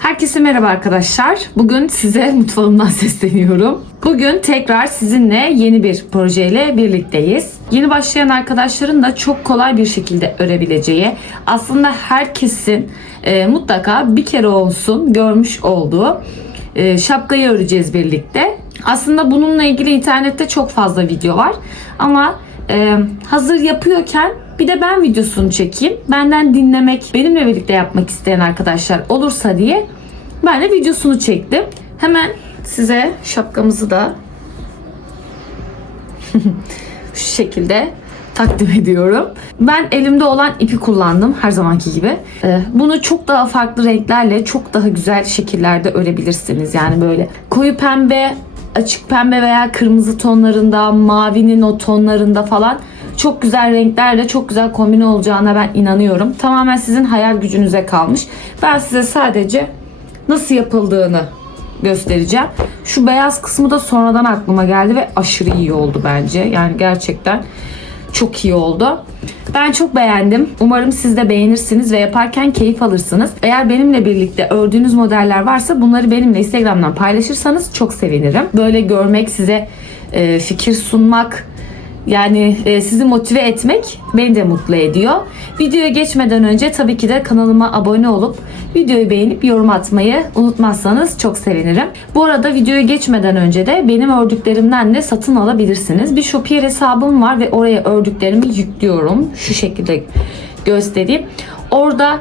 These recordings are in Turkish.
Herkese merhaba arkadaşlar. Bugün size mutfağımdan sesleniyorum. Bugün tekrar sizinle yeni bir projeyle birlikteyiz. Yeni başlayan arkadaşların da çok kolay bir şekilde örebileceği, aslında herkesin mutlaka bir kere olsun görmüş olduğu şapkayı öreceğiz birlikte. Aslında bununla ilgili internette çok fazla video var. Ama hazır yapıyorken bir de ben videosunu çekeyim. Benden dinlemek, benimle birlikte yapmak isteyen arkadaşlar olursa diye ben de videosunu çektim. Hemen size şapkamızı da şu şekilde takdim ediyorum. Ben elimde olan ipi kullandım her zamanki gibi. Bunu çok daha farklı renklerle, çok daha güzel şekillerde örebilirsiniz. Yani böyle koyu pembe, açık pembe veya kırmızı tonlarında, mavinin o tonlarında falan çok güzel renklerle çok güzel kombine olacağına ben inanıyorum. Tamamen sizin hayal gücünüze kalmış. Ben size sadece nasıl yapıldığını göstereceğim. Şu beyaz kısmı da sonradan aklıma geldi ve aşırı iyi oldu bence. Yani gerçekten çok iyi oldu. Ben çok beğendim. Umarım siz de beğenirsiniz ve yaparken keyif alırsınız. Eğer benimle birlikte ördüğünüz modeller varsa bunları benimle Instagram'dan paylaşırsanız çok sevinirim. Böyle görmek, size fikir sunmak, yani sizi motive etmek beni de mutlu ediyor. Videoya geçmeden önce tabii ki de kanalıma abone olup videoyu beğenip yorum atmayı unutmazsanız çok sevinirim. Bu arada videoya geçmeden önce de benim ördüklerimden de satın alabilirsiniz. Bir Shopier hesabım var ve oraya ördüklerimi yüklüyorum. Şu şekilde göstereyim. Orada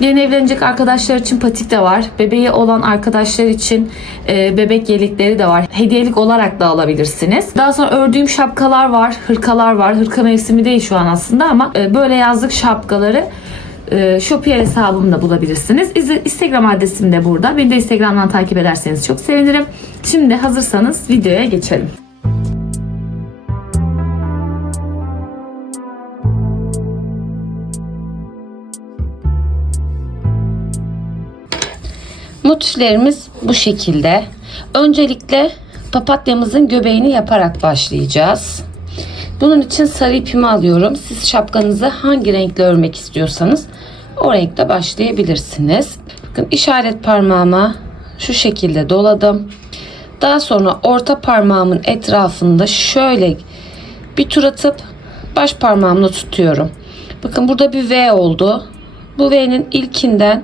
yeni evlenecek arkadaşlar için patik de var. Bebeği olan arkadaşlar için bebek yelekleri de var. Hediyelik olarak da alabilirsiniz. Daha sonra ördüğüm şapkalar var, hırkalar var. Hırka mevsimi değil şu an aslında ama böyle yazlık şapkaları Shopier hesabımda bulabilirsiniz. Instagram adresim de burada. Beni de Instagram'dan takip ederseniz çok sevinirim. Şimdi hazırsanız videoya geçelim. Motiflerimiz bu şekilde. Öncelikle papatyamızın göbeğini yaparak başlayacağız. Bunun için sarı ipimi alıyorum. Siz şapkanızı hangi renkle örmek istiyorsanız o renkte başlayabilirsiniz. Bakın işaret parmağıma şu şekilde doladım. Daha sonra orta parmağımın etrafında şöyle bir tur atıp baş parmağımla tutuyorum. Bakın burada bir V oldu. Bu V'nin ilkinden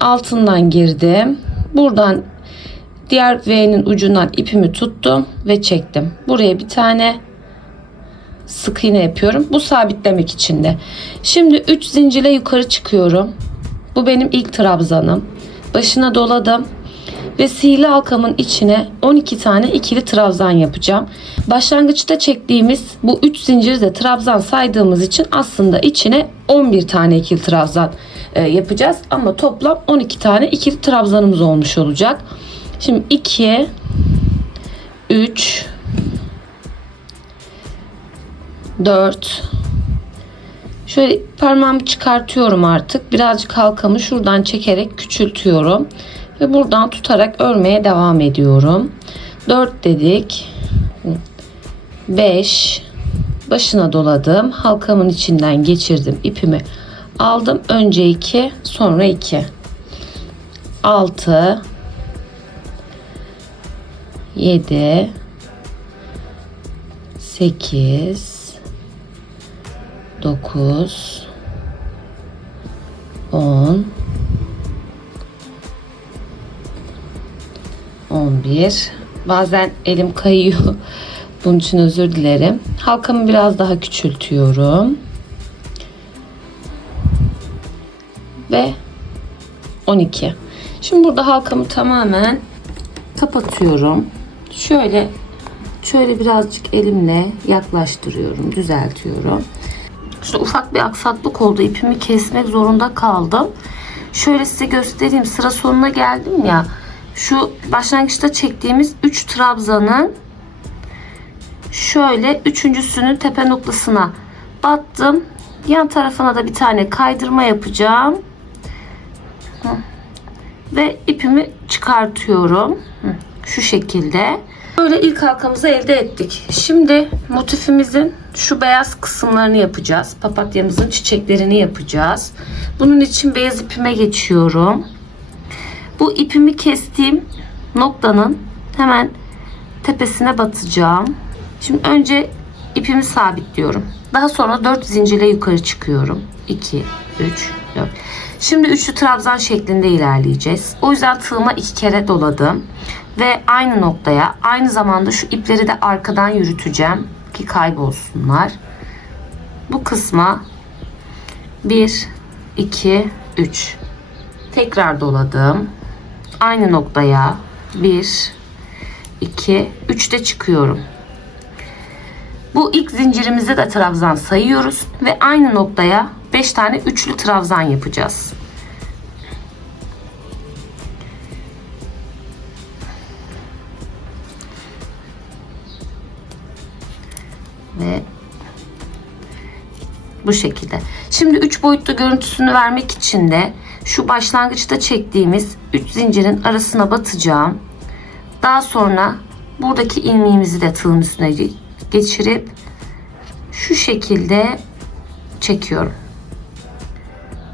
altından girdim. Buradan diğer V'nin ucundan ipimi tuttum ve çektim. Buraya bir tane sık iğne yapıyorum. Bu sabitlemek için de. Şimdi 3 zincirle yukarı çıkıyorum. Bu benim ilk trabzanım. Başına doladım ve sihirli halkamın içine 12 tane ikili trabzan yapacağım. Başlangıçta çektiğimiz bu 3 zinciri de trabzan saydığımız için aslında içine 11 tane ikili trabzan yapacağız. Ama toplam 12 tane ikili trabzanımız olmuş olacak. Şimdi 2 3 4 şöyle parmağımı çıkartıyorum artık. Birazcık halkamı şuradan çekerek küçültüyorum. Ve buradan tutarak örmeye devam ediyorum. 4 dedik. 5 başına doladım. Halkamın içinden geçirdim. İpimi aldım. Önce 2 sonra 2. 6 7 8 9 10 11. Bazen elim kayıyor. Bunun için özür dilerim. Halkamı biraz daha küçültüyorum. Ve 12. Şimdi burada halkamı tamamen kapatıyorum. Şöyle birazcık elimle yaklaştırıyorum, düzeltiyorum. Şurada ufak bir aksaklık oldu. İpimi kesmek zorunda kaldım. Şöyle size göstereyim. Sıra sonuna geldim ya. Şu başlangıçta çektiğimiz 3 trabzanın şöyle üçüncüsünün tepe noktasına battım. Yan tarafına da bir tane kaydırma yapacağım. Ve ipimi çıkartıyorum. Şu şekilde. Böyle ilk halkamızı elde ettik. Şimdi motifimizin şu beyaz kısımlarını yapacağız. Papatyamızın çiçeklerini yapacağız. Bunun için beyaz ipime geçiyorum. Bu ipimi kestiğim noktanın hemen tepesine batacağım. Şimdi önce ipimi sabitliyorum. Daha sonra 4 zincirle yukarı çıkıyorum. 2, 3, 4. Şimdi üçlü trabzan şeklinde ilerleyeceğiz. O yüzden tığıma 2 kere doladım. Ve aynı noktaya, aynı zamanda şu ipleri de arkadan yürüteceğim ki kaybolsunlar. Bu kısma 1, 2, 3. Tekrar doladım. Aynı noktaya 1, 2, 3'te çıkıyorum. Bu ilk zincirimize de trabzan sayıyoruz ve aynı noktaya 5 tane üçlü trabzan yapacağız. Ve bu şekilde. Şimdi 3 boyutlu görüntüsünü vermek için de şu başlangıçta çektiğimiz 3 zincirin arasına batacağım. Daha sonra buradaki ilmeğimizi de tığın üstüne geçirip şu şekilde çekiyorum.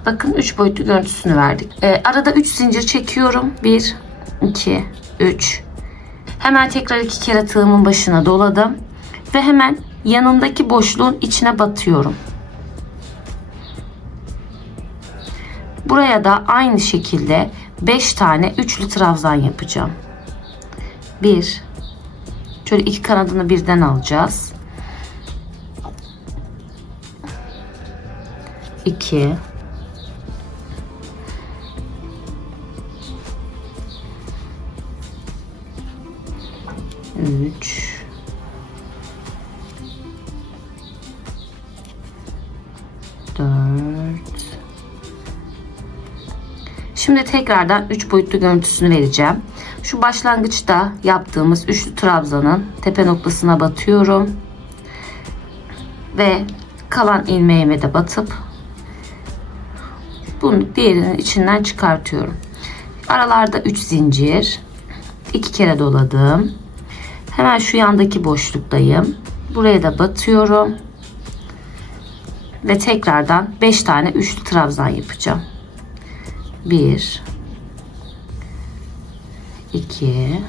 Bakın 3 boyutlu görüntüsünü verdik. Arada 3 zincir çekiyorum. 1, 2, 3. Hemen tekrar 2 kere tığımın başına doladım. Ve hemen yanındaki boşluğun içine batıyorum. Buraya da aynı şekilde 5 tane üçlü trabzan yapacağım. 1. Şöyle iki kanadını birden alacağız. 2. 3. 4. Şimdi tekrardan 3 boyutlu görüntüsünü vereceğim. Şu başlangıçta yaptığımız üçlü trabzanın tepe noktasına batıyorum. Ve kalan ilmeğime de batıp bunu diğerinin içinden çıkartıyorum. Aralarda 3 zincir. 2 kere doladım. Hemen şu yandaki boşluktayım. Buraya da batıyorum. Ve tekrardan 5 tane üçlü trabzan yapacağım. 1, 2,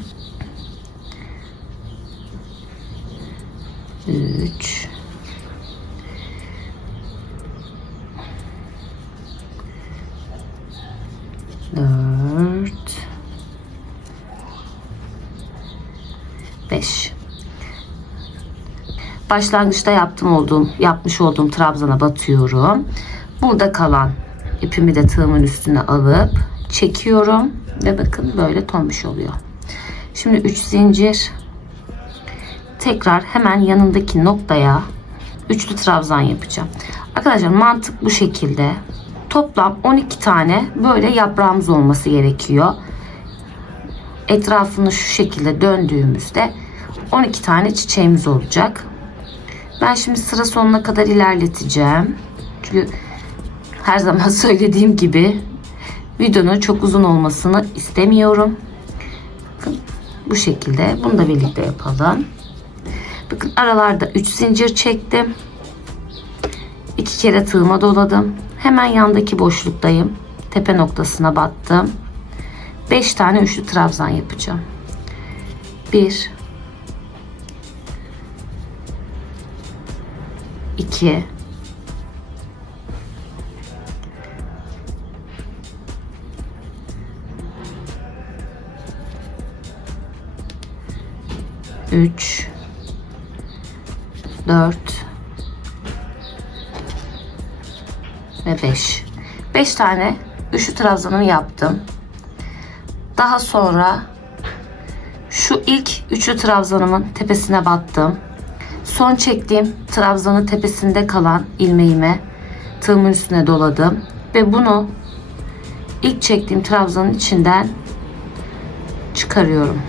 3, 4, 5. Başlangıçta yapmış olduğum trabzana batıyorum. Burada kalan ipimi de tığımın üstüne alıp çekiyorum ve bakın böyle tombiş oluyor. Şimdi 3 zincir, tekrar hemen yanındaki noktaya üçlü trabzan yapacağım. Arkadaşlar mantık bu şekilde. Toplam 12 tane böyle yaprağımız olması gerekiyor. Etrafını şu şekilde döndüğümüzde 12 tane çiçeğimiz olacak. Ben şimdi sıra sonuna kadar ilerleteceğim. Çünkü her zaman söylediğim gibi videonun çok uzun olmasını istemiyorum. Bakın bu şekilde. Bunu da birlikte yapalım. Bakın aralarda 3 zincir çektim. 2 kere tığıma doladım. Hemen yandaki boşluktayım. Tepe noktasına battım. 5 tane üçlü trabzan yapacağım. 1, 2, 3, 4 ve 5. 5 tane üçlü trabzanımı yaptım. Daha sonra şu ilk üçlü trabzanımın tepesine battım. Son çektiğim trabzanın tepesinde kalan ilmeğime tığımın üstüne doladım ve bunu ilk çektiğim trabzanın içinden çıkarıyorum.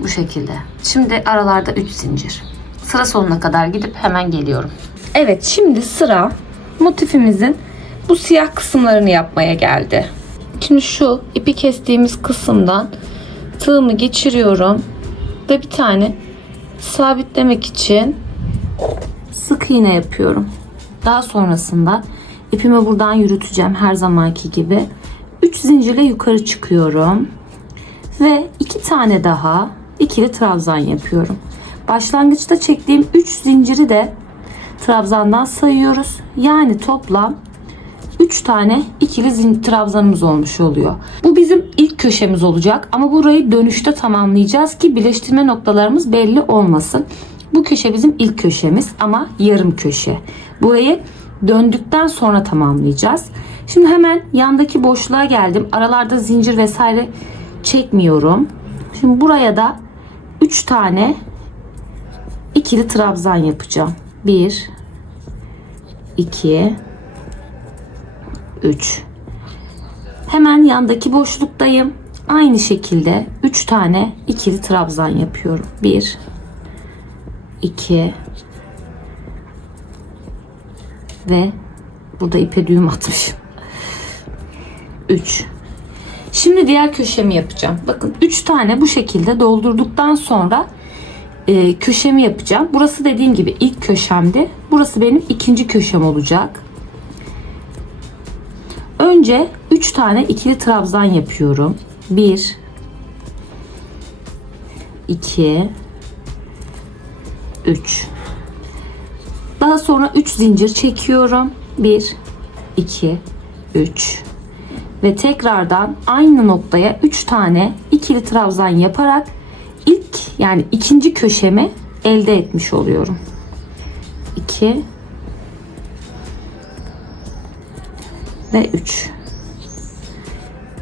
Bu şekilde. Şimdi aralarda 3 zincir. Sıra sonuna kadar gidip hemen geliyorum. Evet, şimdi sıra motifimizin bu siyah kısımlarını yapmaya geldi. Şimdi şu ipi kestiğimiz kısımdan tığımı geçiriyorum ve bir tane sabitlemek için sık iğne yapıyorum. Daha sonrasında İpimi buradan yürüteceğim her zamanki gibi. 3 zincirle yukarı çıkıyorum. Ve 2 tane daha ikili trabzan yapıyorum. Başlangıçta çektiğim 3 zinciri de trabzandan sayıyoruz. Yani toplam 3 tane ikili trabzanımız olmuş oluyor. Bu bizim ilk köşemiz olacak ama burayı dönüşte tamamlayacağız ki birleştirme noktalarımız belli olmasın. Bu köşe bizim ilk köşemiz ama yarım köşe. Burayı döndükten sonra tamamlayacağız. Şimdi hemen yandaki boşluğa geldim. Aralarda zincir vesaire çekmiyorum. Şimdi buraya da 3 tane ikili trabzan yapacağım. 1 2 3. Hemen yandaki boşluktayım. Aynı şekilde 3 tane ikili trabzan yapıyorum. 1 2 ve burada ipe düğüm atmışım. 3. Şimdi diğer köşemi yapacağım. Bakın 3 tane bu şekilde doldurduktan sonra köşemi yapacağım. Burası dediğim gibi ilk köşemdi. Burası benim ikinci köşem olacak. Önce 3 tane ikili trabzan yapıyorum. 1 2 3. Daha sonra 3 zincir çekiyorum. 1 2 3 ve tekrardan aynı noktaya 3 tane ikili trabzan yaparak yani ikinci köşemi elde etmiş oluyorum. 2 ve 3.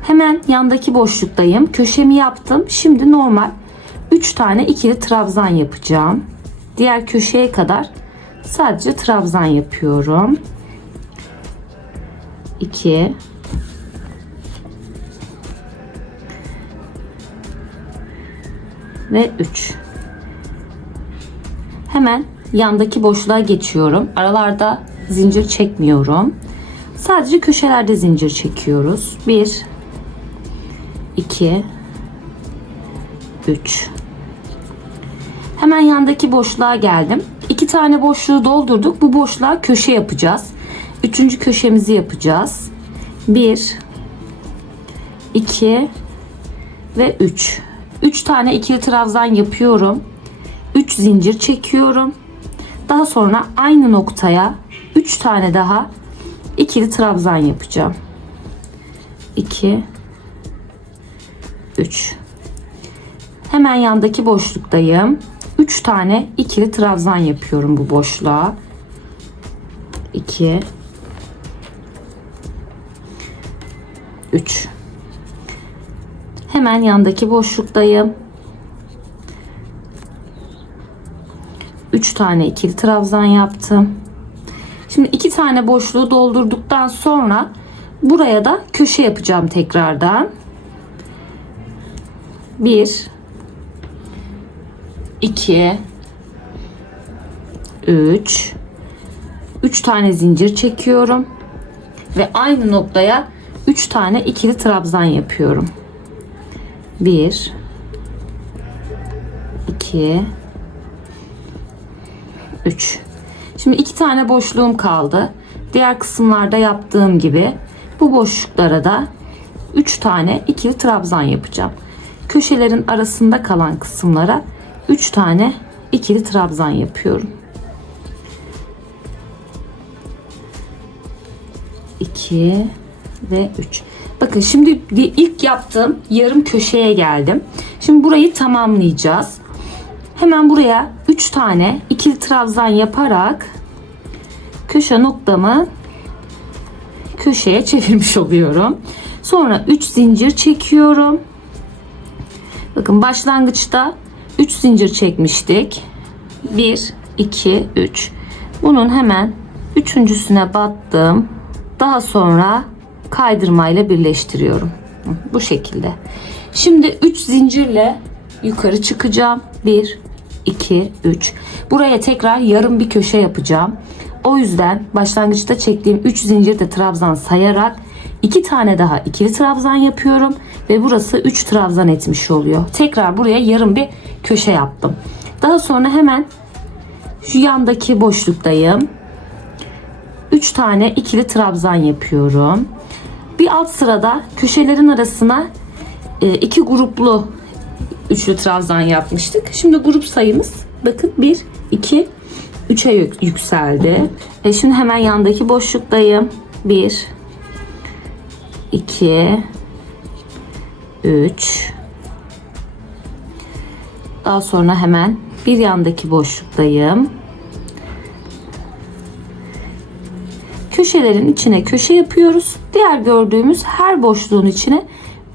Hemen yandaki boşluktayım. Köşemi yaptım. Şimdi normal 3 tane ikili trabzan yapacağım. Diğer köşeye kadar sadece trabzan yapıyorum. 2 ve 3. Hemen yandaki boşluğa geçiyorum. Aralarda zincir çekmiyorum. Sadece köşelerde zincir çekiyoruz. 1 2 3. Hemen yandaki boşluğa geldim. 2 tane boşluğu doldurduk. Bu boşluğa köşe yapacağız. 3. köşemizi yapacağız. 1 2 ve 3. 3 tane ikili trabzan yapıyorum. 3 zincir çekiyorum. Daha sonra aynı noktaya 3 tane daha ikili trabzan yapacağım. 2 3. Hemen yandaki boşluktayım. 3 tane ikili trabzan yapıyorum bu boşluğa. 2 3. Hemen yandaki boşluktayım. 3 tane ikili trabzan yaptım. Şimdi 2 tane boşluğu doldurduktan sonra buraya da köşe yapacağım tekrardan. 1 2 3 3 tane zincir çekiyorum ve aynı noktaya 3 tane ikili trabzan yapıyorum. 1 2 3. Şimdi 2 tane boşluğum kaldı. Diğer kısımlarda yaptığım gibi bu boşluklara da 3 tane ikili trabzan yapacağım. Köşelerin arasında kalan kısımlara 3 tane ikili trabzan yapıyorum. 2 ve 3. Bakın şimdi ilk yaptığım yarım köşeye geldim. Şimdi burayı tamamlayacağız. Hemen buraya 3 tane ikili trabzan yaparak köşe noktamı köşeye çevirmiş oluyorum. Sonra 3 zincir çekiyorum. Bakın başlangıçta 3 zincir çekmiştik. 1 2 3. Bunun hemen üçüncüsüne battım. Daha sonra kaydırmayla birleştiriyorum. Bu şekilde. Şimdi 3 zincirle yukarı çıkacağım. 1 2 3. Buraya tekrar yarım bir köşe yapacağım. O yüzden başlangıçta çektiğim 3 zincir de trabzan sayarak 2 tane daha ikili trabzan yapıyorum ve burası 3 trabzan etmiş oluyor. Tekrar buraya yarım bir köşe yaptım. Daha sonra hemen şu yandaki boşluktayım. 3 tane ikili trabzan yapıyorum. Bir alt sırada köşelerin arasına 2 gruplu üçlü trabzan yapmıştık. Şimdi grup sayımız bakın 1, 2, 3'e yükseldi. Şimdi hemen yandaki boşluktayım. 1, 2, 3. Daha sonra hemen bir yandaki boşluktayım. Köşelerin içine köşe yapıyoruz. Diğer gördüğümüz her boşluğun içine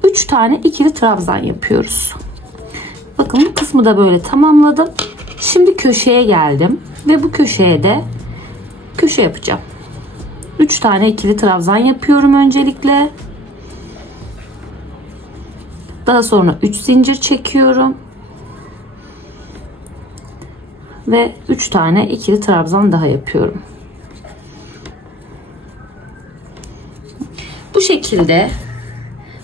3 tane ikili trabzan yapıyoruz. Bakın bu kısmı da böyle tamamladım. Şimdi köşeye geldim ve bu köşeye de köşe yapacağım. 3 tane ikili trabzan yapıyorum öncelikle. Daha sonra 3 zincir çekiyorum. Ve 3 tane ikili trabzan daha yapıyorum. Bu şekilde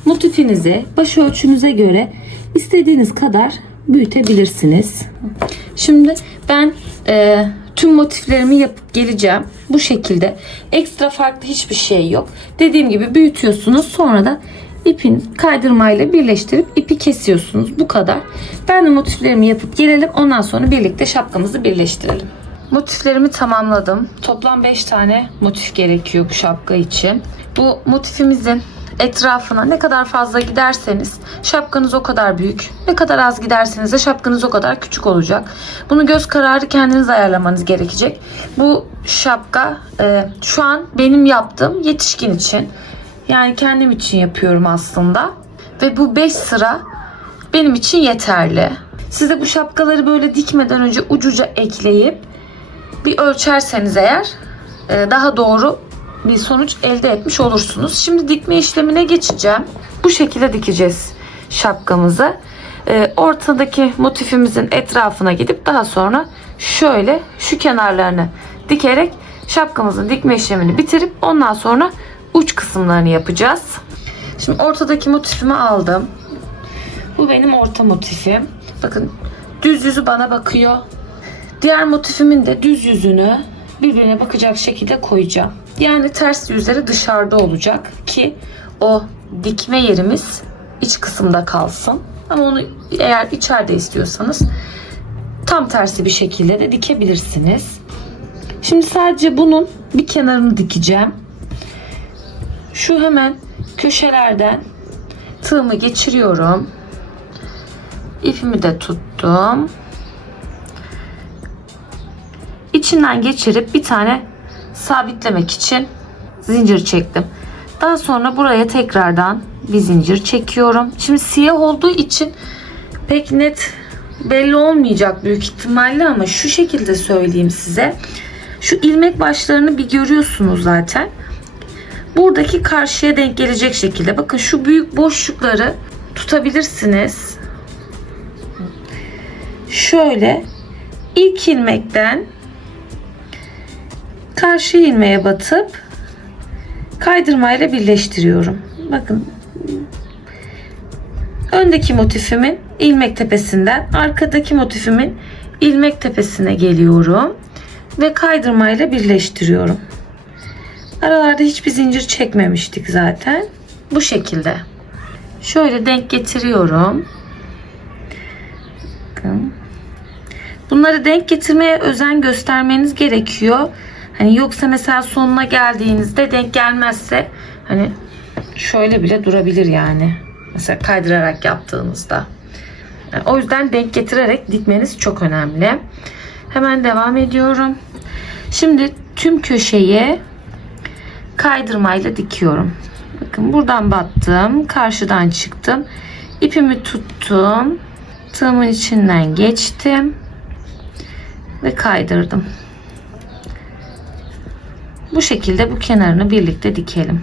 motifinizi baş ölçünüze göre istediğiniz kadar büyütebilirsiniz. Şimdi ben tüm motiflerimi yapıp geleceğim. Bu şekilde ekstra farklı hiçbir şey yok. Dediğim gibi büyütüyorsunuz. Sonra da ipin kaydırmayla birleştirip ipi kesiyorsunuz. Bu kadar. Ben de motiflerimi yapıp gelelim. Ondan sonra birlikte şapkamızı birleştirelim. Motiflerimi tamamladım. Toplam 5 tane motif gerekiyor bu şapka için. Bu motifimizin etrafına ne kadar fazla giderseniz şapkanız o kadar büyük. Ne kadar az giderseniz de şapkanız o kadar küçük olacak. Bunu göz kararı kendiniz ayarlamanız gerekecek. Bu şapka şu an benim yaptığım yetişkin için. Yani kendim için yapıyorum aslında. Ve bu 5 sıra benim için yeterli. Siz de bu şapkaları böyle dikmeden önce ucuca ekleyip bir ölçerseniz eğer daha doğru bir sonuç elde etmiş olursunuz. Şimdi dikme işlemine geçeceğim. Bu şekilde dikeceğiz şapkamızı. Ortadaki motifimizin etrafına gidip daha sonra şöyle şu kenarlarını dikerek şapkamızın dikme işlemini bitirip ondan sonra uç kısımlarını yapacağız. Şimdi ortadaki motifimi aldım. Bu benim orta motifim. Bakın düz yüzü bana bakıyor. Diğer motifimin de düz yüzünü birbirine bakacak şekilde koyacağım. Yani ters yüzleri dışarıda olacak ki o dikme yerimiz iç kısımda kalsın. Ama onu eğer içeride istiyorsanız tam tersi bir şekilde de dikebilirsiniz. Şimdi sadece bunun bir kenarını dikeceğim. Şu hemen köşelerden tığımı geçiriyorum. İpimi de tuttum. İçinden geçirip bir tane sabitlemek için zincir çektim. Daha sonra buraya tekrardan bir zincir çekiyorum. Şimdi siyah olduğu için pek net belli olmayacak büyük ihtimalle ama şu şekilde söyleyeyim size. Şu ilmek başlarını bir görüyorsunuz zaten. Buradaki karşıya denk gelecek şekilde. Bakın şu büyük boşlukları tutabilirsiniz. Şöyle ilk ilmekten karşı ilmeğe batıp kaydırmayla birleştiriyorum. Bakın öndeki motifimin ilmek tepesinden arkadaki motifimin ilmek tepesine geliyorum ve kaydırmayla birleştiriyorum. Aralarda hiçbir zincir çekmemiştik zaten. Bu şekilde. Şöyle denk getiriyorum. Bakın. Bunları denk getirmeye özen göstermeniz gerekiyor. Hani yoksa mesela sonuna geldiğinizde denk gelmezse hani şöyle bile durabilir yani. Mesela kaydırarak yaptığınızda. Yani o yüzden denk getirerek dikmeniz çok önemli. Hemen devam ediyorum. Şimdi tüm köşeyi kaydırmayla dikiyorum. Bakın buradan battım. Karşıdan çıktım. İpimi tuttum. Tığımın içinden geçtim. Ve kaydırdım. Bu şekilde bu kenarını birlikte dikelim.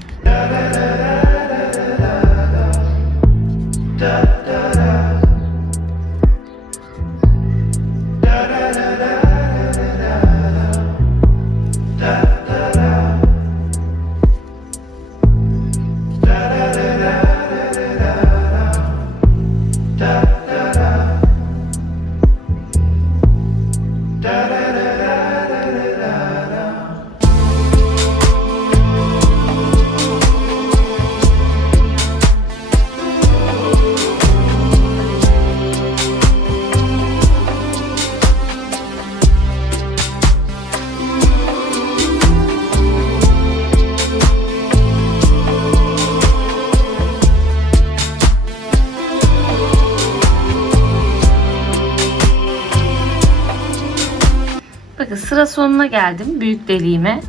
sıra sonuna geldim. Büyük deliğime.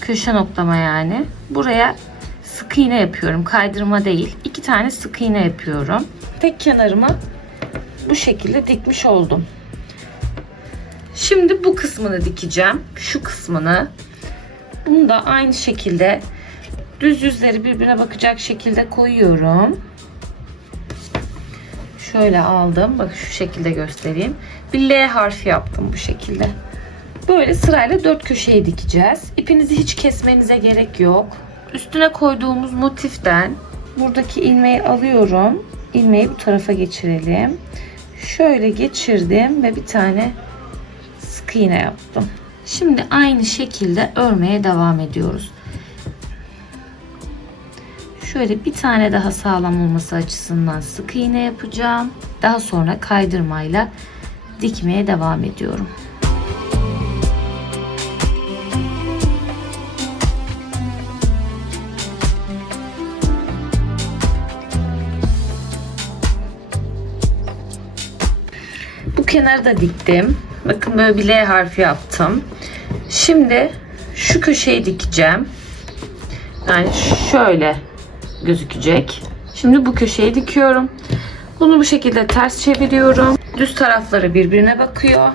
Köşe noktama yani. Buraya sık iğne yapıyorum. Kaydırma değil. 2 tane sık iğne yapıyorum. Tek kenarıma bu şekilde dikmiş oldum. Şimdi bu kısmını dikeceğim. Şu kısmını. Bunu da aynı şekilde düz yüzleri birbirine bakacak şekilde koyuyorum. Şöyle aldım. Bak şu şekilde göstereyim. Bir L harfi yaptım bu şekilde. Böyle sırayla 4 köşeyi dikeceğiz. İpinizi hiç kesmenize gerek yok. Üstüne koyduğumuz motiften buradaki ilmeği alıyorum. İlmeği bu tarafa geçirelim. Şöyle geçirdim ve bir tane sık iğne yaptım. Şimdi aynı şekilde örmeye devam ediyoruz. Şöyle bir tane daha sağlam olması açısından sık iğne yapacağım. Daha sonra kaydırmayla dikmeye devam ediyorum. Bu kenarı da diktim. Bakın böyle bir L harfi yaptım. Şimdi şu köşeyi dikeceğim. Yani şöyle gözükecek. Şimdi bu köşeyi dikiyorum. Bunu bu şekilde ters çeviriyorum. Düz tarafları birbirine bakıyor.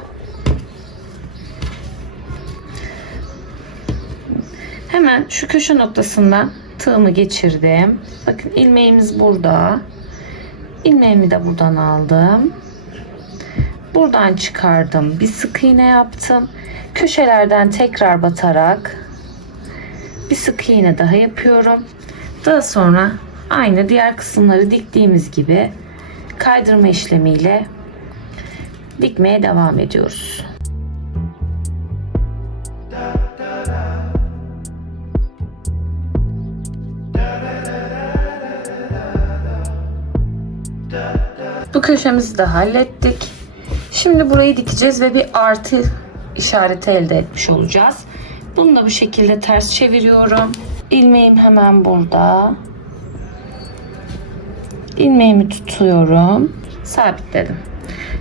Hemen şu köşe noktasından tığımı geçirdim. Bakın ilmeğimiz burada. İlmeğimi de buradan aldım. Buradan çıkardım. Bir sık iğne yaptım. Köşelerden tekrar batarak bir sık iğne daha yapıyorum. Daha sonra aynı diğer kısımları diktiğimiz gibi kaydırma işlemiyle dikmeye devam ediyoruz. Bu köşemizi de hallettik. Şimdi burayı dikeceğiz ve bir artı işareti elde etmiş olacağız. Bunu da bu şekilde ters çeviriyorum. İlmeğim hemen burada. İlmeğimi tutuyorum. Sabitledim.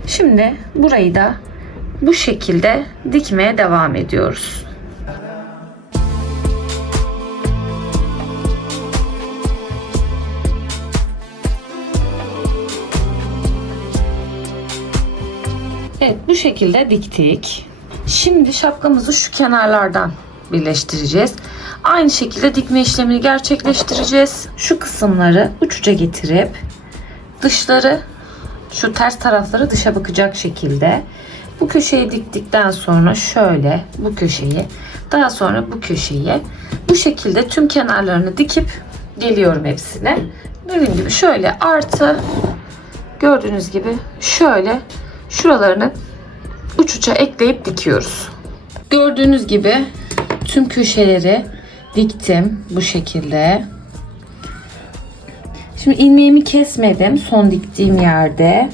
Şimdi burayı da bu şekilde dikmeye devam ediyoruz. Evet, bu şekilde diktik. Şimdi şapkamızı şu kenarlardan birleştireceğiz. Aynı şekilde dikme işlemini gerçekleştireceğiz. Şu kısımları uç uca getirip dışları, şu ters tarafları dışa bakacak şekilde bu köşeyi diktikten sonra şöyle bu köşeyi, daha sonra bu köşeyi bu şekilde tüm kenarlarını dikip geliyorum hepsine. Dediğim gibi şöyle artı, gördüğünüz gibi şöyle şuralarını uç uca ekleyip dikiyoruz. Gördüğünüz gibi tüm köşeleri diktim bu şekilde. Şimdi ilmeğimi kesmedim son diktiğim yerde.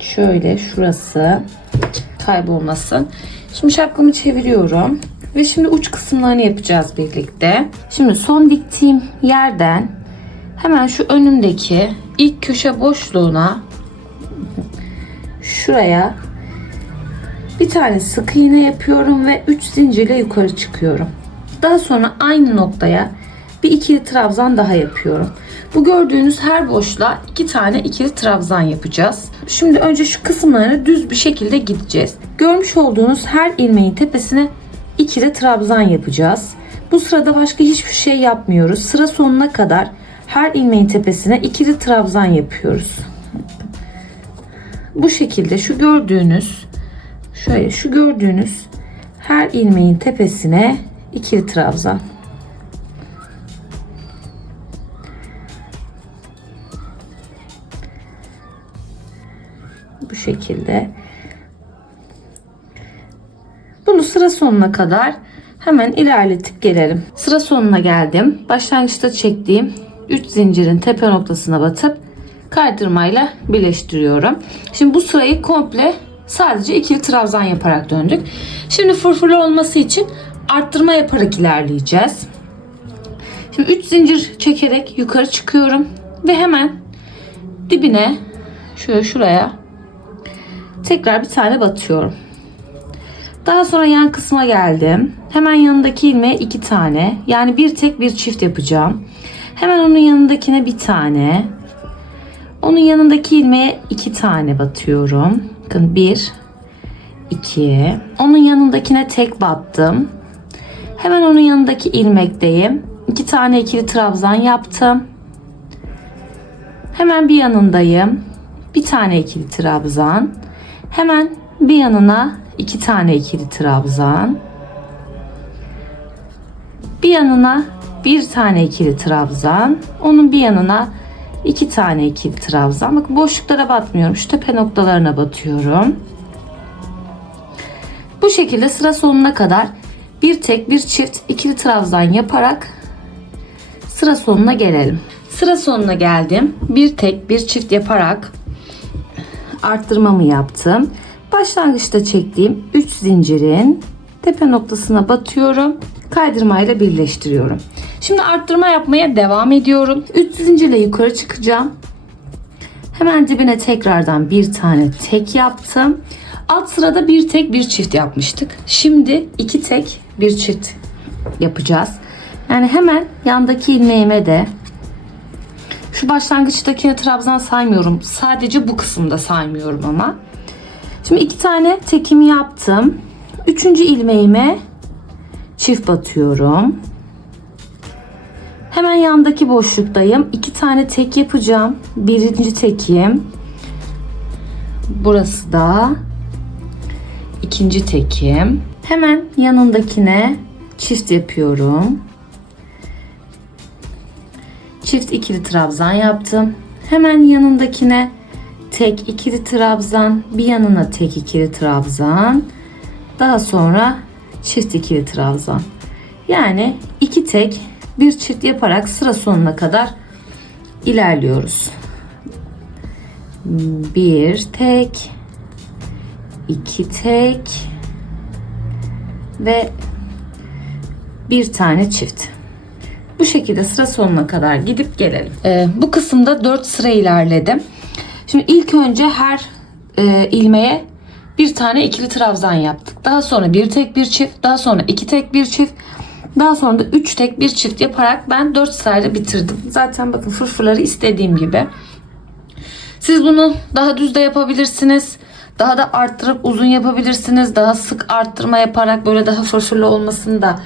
Şöyle şurası kaybolmasın. Şimdi şapkamı çeviriyorum ve şimdi uç kısımlarını yapacağız birlikte. Şimdi son diktiğim yerden hemen şu önümdeki ilk köşe boşluğuna şuraya bir tane sık iğne yapıyorum ve 3 zincirle yukarı çıkıyorum. Daha sonra aynı noktaya bir ikili trabzan daha yapıyorum. Bu gördüğünüz her boşluğa 2 tane ikili trabzan yapacağız. Şimdi önce şu kısımları düz bir şekilde gideceğiz. Görmüş olduğunuz her ilmeğin tepesine ikili trabzan yapacağız. Bu sırada başka hiçbir şey yapmıyoruz. Sıra sonuna kadar her ilmeğin tepesine ikili trabzan yapıyoruz. Bu şekilde şu gördüğünüz her ilmeğin tepesine ikili trabzan. Bu şekilde. Bunu sıra sonuna kadar hemen ilerletip gelelim. Sıra sonuna geldim. Başlangıçta çektiğim 3 zincirin tepe noktasına batıp kaydırmayla birleştiriyorum. Şimdi bu sırayı komple sadece ikili trabzan yaparak döndük. Şimdi fırfırlı olması için arttırma yaparak ilerleyeceğiz. Şimdi 3 zincir çekerek yukarı çıkıyorum ve hemen dibine şöyle şuraya tekrar bir tane batıyorum. Daha sonra yan kısma geldim. Hemen yanındaki ilmeğe 2 tane. Yani bir tek bir çift yapacağım. Hemen onun yanındakine bir tane. Onun yanındaki ilmeğe 2 tane batıyorum. Bakın 1, 2. Onun yanındakine tek battım. Hemen onun yanındaki ilmekteyim. 2 tane ikili trabzan yaptım. Hemen bir yanındayım. Bir tane ikili trabzan. Hemen bir yanına 2 tane ikili trabzan. Bir yanına bir tane ikili trabzan. Onun bir yanına 2 tane ikili trabzan. Bakın boşluklara batmıyorum. Şu tepe noktalarına batıyorum. Bu şekilde sıra sonuna kadar bir tek bir çift ikili trabzan yaparak sıra sonuna gelelim. Sıra sonuna geldim. Bir tek bir çift yaparak arttırmamı yaptım. Başlangıçta çektiğim 3 zincirin tepe noktasına batıyorum. Kaydırmayla birleştiriyorum. Şimdi arttırma yapmaya devam ediyorum. 3 zincirle yukarı çıkacağım. Hemen dibine tekrardan bir tane tek yaptım. Alt sırada bir tek bir çift yapmıştık. Şimdi 2 tek bir çift yapacağız. Yani hemen yandaki ilmeğime de şu başlangıçtaki trabzan saymıyorum. Sadece bu kısımda saymıyorum ama. Şimdi 2 tane tekimi yaptım. 3. ilmeğime çift batıyorum. Hemen yandaki boşluktayım. 2 tane tek yapacağım. Birinci tekim. Burası da ikinci tekim. Hemen yanındakine çift yapıyorum. Çift ikili trabzan yaptım. Hemen yanındakine tek ikili trabzan, bir yanına tek ikili trabzan. Daha sonra çift ikili trabzan. Yani 2 tek bir çift yaparak sıra sonuna kadar ilerliyoruz. Bir tek, 2 tek ve bir tane çift. Bu şekilde sıra sonuna kadar gidip gelelim. Bu kısımda 4 sıra ilerledim. Şimdi ilk önce her ilmeğe bir tane ikili trabzan yaptık. Daha sonra bir tek bir çift, daha sonra 2 tek bir çift, daha sonra da 3 tek bir çift yaparak ben 4 sırayla bitirdim. Zaten bakın fırfırları istediğim gibi. Siz bunu daha düz de yapabilirsiniz. Daha da arttırıp uzun yapabilirsiniz. Daha sık arttırma yaparak böyle daha fırfırlı olmasını da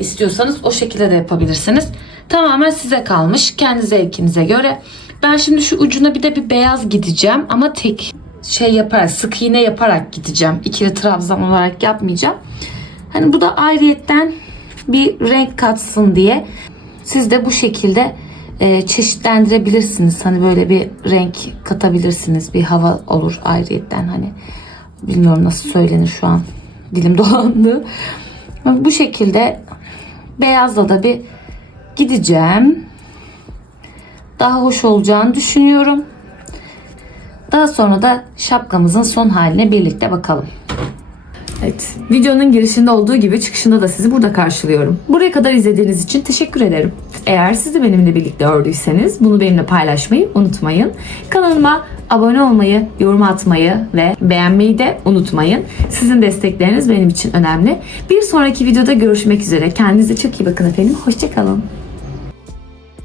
istiyorsanız o şekilde de yapabilirsiniz. Tamamen size kalmış. Kendi zevkinize göre. Ben şimdi şu ucuna bir de bir beyaz gideceğim. Ama tek şey yaparak, sık iğne yaparak gideceğim. İkili trabzan olarak yapmayacağım. Hani bu da ayrıyetten bir renk katsın diye. Siz de bu şekilde çeşitlendirebilirsiniz. Hani böyle bir renk katabilirsiniz. Bir hava olur ayrıyetten. Hani bilmiyorum nasıl söylenir şu an. Dilim dolandı. Bu şekilde beyazla da bir gideceğim. Daha hoş olacağını düşünüyorum. Daha sonra da şapkamızın son haline birlikte bakalım. Evet, videonun girişinde olduğu gibi çıkışında da sizi burada karşılıyorum. Buraya kadar izlediğiniz için teşekkür ederim. Eğer siz de benimle birlikte ördüyseniz bunu benimle paylaşmayı unutmayın. Kanalıma abone olmayı, yorum atmayı ve beğenmeyi de unutmayın. Sizin destekleriniz benim için önemli. Bir sonraki videoda görüşmek üzere. Kendinize çok iyi bakın efendim. Hoşça kalın.